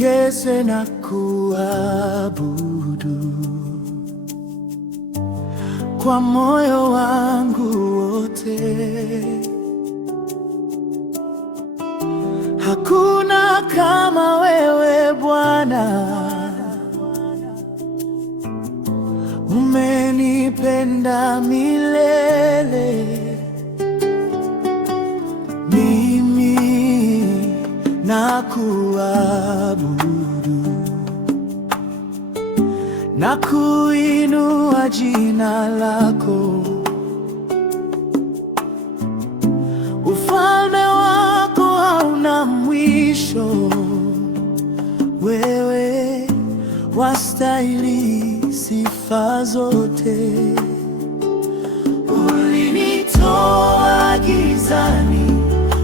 Yesu nakuabudu kwa moyo wangu wote. Hakuna kama wewe Bwana, umenipenda milele. Mimi nakuabudu na kuinua jina lako. Ufalme wako hauna mwisho, wewe wastahili sifa zote. Ulinitoa gizani,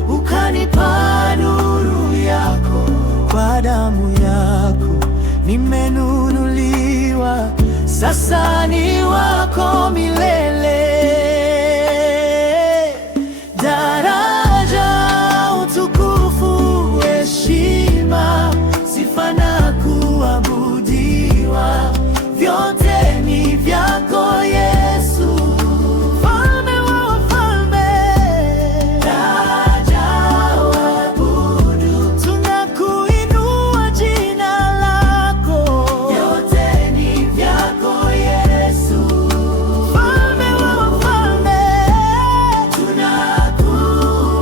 ukanipa nuru yako. Kwa damu yako nimenunuliwa, sasa ni wako milele. Daraja, utukufu, heshima, sifa na kuabudiwa, vyote ni vyako Yesu, mfalme wa wafalme. Daraja waabudu, tunakuinua jina lako, vyote ni vyako Yesu, mfalme wa wafalme.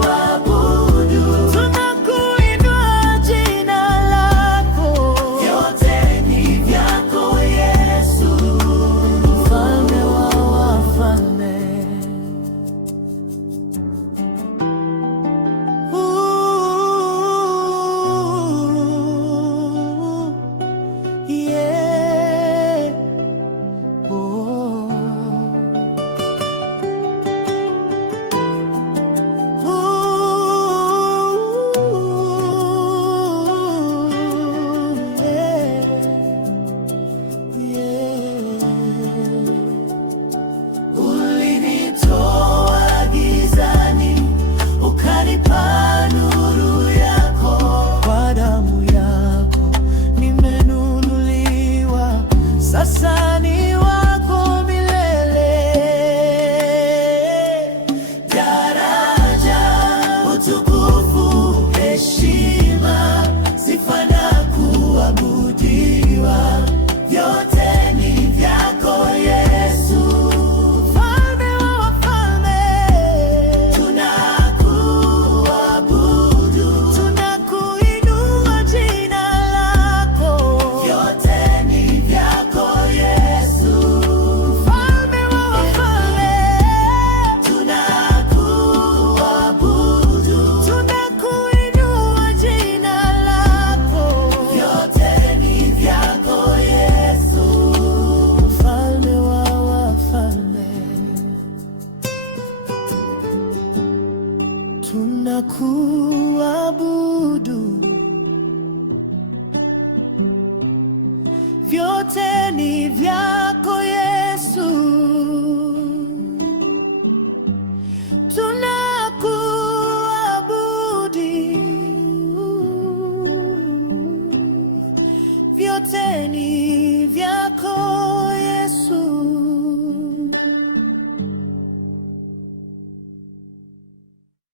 Tunakuabudu, tunakuinua jina lako, vyote ni vyako Yesu, mfalme wa wafalme. Yeah. Oh. Ulinitoa gizani, ukanipa nuru yako. Kwa damu yako nimenunuliwa, sasa ni wako milele. Daraja, utukufu, heshima, sifa na kuabudiwa, vyote ni vyako Yesu, mfalme wa wafalme. Tunakuabudu, tunakuinua jina lako, vyote ni vyako Yesu, mfalme wa wafalme. Tunakuabudu, tunakuinua jina lako, vyote ni vyako Yesu, mfalme wa wafalme. Tunakuabudu, vyote ni vyako Yesu, tunakuabudu, vyote ni vyako